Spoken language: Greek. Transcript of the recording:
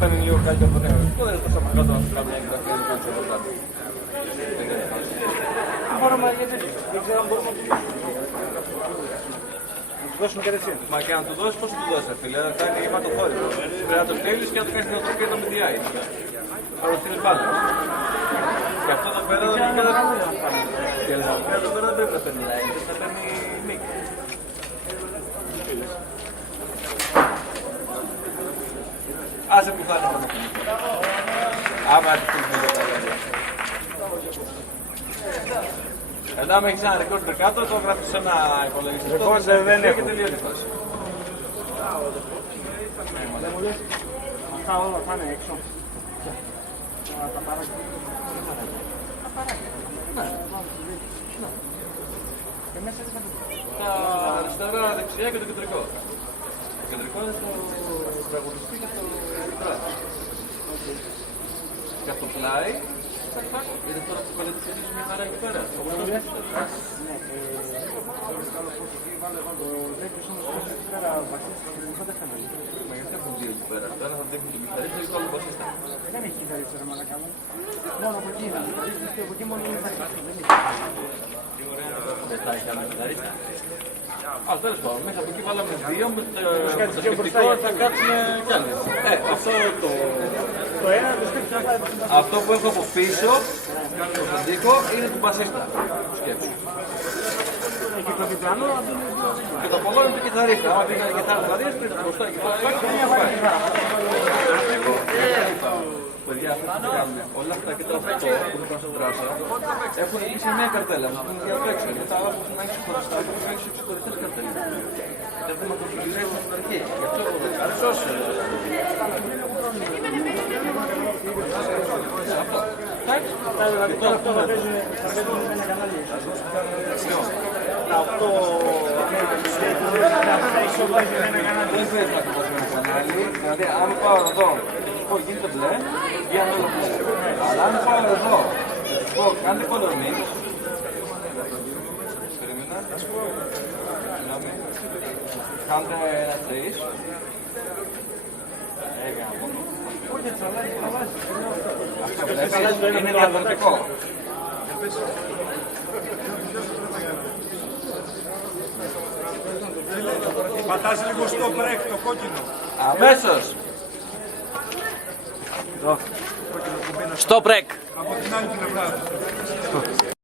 παίρνει λίγο κάτι από νέο. Αυτό δεν είναι τόσο μεγάλο να σου κάνει μια κοιταχτή και από κάτω. Μπορούμε, γιατί δεν ξέρω αν μπορούμε να του δώσουμε και εσύ. Μα και να του δώσεις, πώς του δώσεις, φίλε, θα είναι γεματοφόρητο. Πρέπει να το στέλνεις και να του κάνεις την οτροπία το MDI. Θα το στείλεις πάλι. Και αυτό εδώ πέρα δεν πρέπει να κάνει. Και εδώ πέρα δεν πρέπει να παίρνει line, θα παίρνει mic. Άσε που θα είναι αυτό. Άμα τη στείλεις με τα λόγια. Εδώ άμα έχεις ένα recorder κάτω, το γράφεις σε ένα υπολογιστή. Recorder δεν έχω. Και τελειώνει η φάση. Αυτά όλα θα είναι έξω. Τα παράκια. Ναι. Και μέσα είναι τα αριστερά, δεξιά και το κεντρικό. Το κεντρικό είναι στο τραγουδιστή και στο γητράκι. Και από το πλάι, γιατί τώρα το παλαιοτυπίζεις μια χαρά εκεί πέρα. Όπως το λες. Ναι, Μα γιατί έχουν δύο εκεί πέρα. Το ένα θα δείχνει τη μηχανή και το άλλο βασίστα. δεν έχει κυταρίστα ρε μαλακά. Μόνο από εκεί είναι. Και από εκεί μόνο είναι κυταρίστα. Δεν θα έχει άλλο κυταρίστα. Α, τέλος πάντων, μέσα από εκεί βάλαμε δύο, με το σκεπτικό θα κάτσουμε κι άλλες. Αυτό Το ένα το σκέφτεται. αυτό που έχω από πίσω, το δικό, είναι του μπασίστα. Σκέψου. Και το διπλανό Και το πολλό είναι του κιθαρίστα. Άμα πήγαινε η κιθάρα δηλαδή, έσπρεπε το μπροστά και το πίσω και μια πάει. Παιδιά, αυτό που κάνουμε, όλα αυτά και το αυτό που θα στο δράσα, έχουν εκεί σε μια καρτέλα, μας πούν για παίξω. Μετά άλλα που να έχεις χωριστά και να έχεις εξωτερικές καρτέλες. Δεν θα το φιλιζεύουν στην αρχή. Γι' αυτό εγώ δεν ευχαριστώ. αυτό θα παίζουν ένα κανάλι. Τα 8 Δεν πρέπει να το βάζουμε ένα κανάλι, δηλαδή αν πάω εδώ και τους πω γίνεται μπλε, βγαίνουν όλο μπλε. Αλλά αν πάω εδώ και τους πω κάντε color mix, περίμενα, συγγνώμη, κάντε ένα trace, αυτό βλέπεις, είναι διαφορετικό. Πατάς λίγο στο break το κόκκινο. Αμέσως! Stop break. Από την άλλη πλευρά.